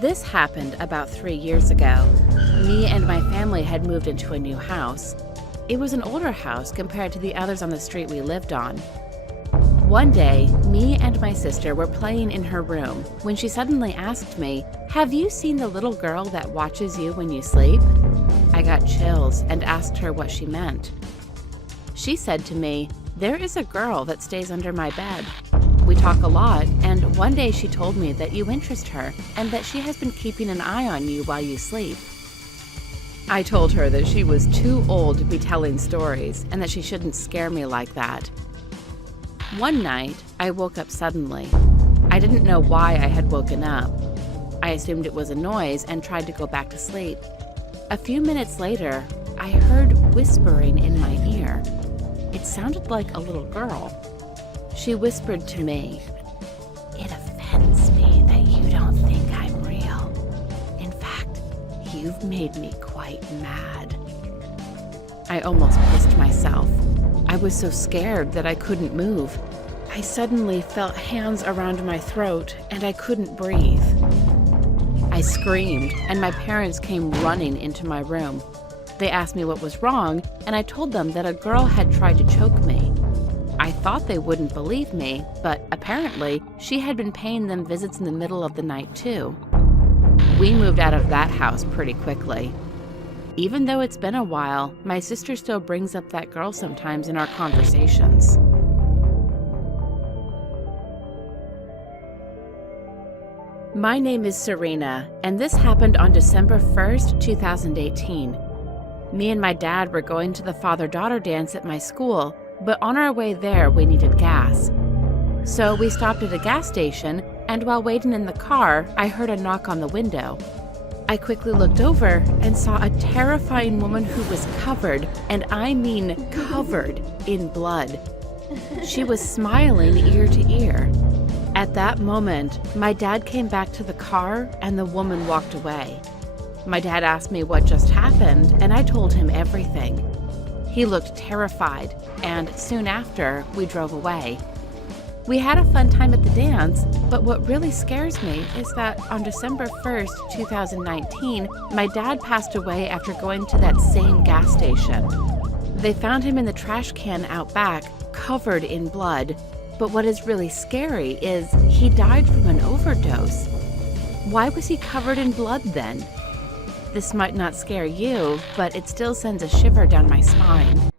This happened about 3 years ago. Me and my family had moved into a new house. It was an older house compared to the others on the street we lived on. One day, me and my sister were playing in her room when she suddenly asked me, "Have you seen the little girl that watches you when you sleep?" I got chills and asked her what she meant. She said to me, "There is a girl that stays under my bed. We talk a lot, and one day she told me that you interest her and that she has been keeping an eye on you while you sleep." I told her that she was too old to be telling stories and that she shouldn't scare me like that. One night, I woke up suddenly. I didn't know why I had woken up. I assumed it was a noise and tried to go back to sleep. A few minutes later, I heard whispering in my ear. It sounded like a little girl. She whispered to me, "It offends me that you don't think I'm real. In fact, you've made me quite mad." I almost pissed myself. I was so scared that I couldn't move. I suddenly felt hands around my throat and I couldn't breathe. I screamed and my parents came running into my room. They asked me what was wrong and I told them that a girl had tried to choke me. I thought they wouldn't believe me, but apparently she had been paying them visits in the middle of the night too. We moved out of that house pretty quickly. Even though it's been a while, my sister still brings up that girl sometimes in our conversations. My name is Serena, and this happened on December 1st, 2018. Me and my dad were going to the father-daughter dance at my school, but on our way there, we needed gas. So we stopped at a gas station, and while waiting in the car, I heard a knock on the window. I quickly looked over and saw a terrifying woman who was covered, and I mean covered, in blood. She was smiling ear to ear. At that moment, my dad came back to the car and the woman walked away. My dad asked me what just happened, and I told him everything. He looked terrified, and soon after, we drove away. We had a fun time at the dance, but what really scares me is that on December 1st, 2019, my dad passed away after going to that same gas station. They found him in the trash can out back, covered in blood, but what is really scary is he died from an overdose. Why was he covered in blood then? This might not scare you, but it still sends a shiver down my spine.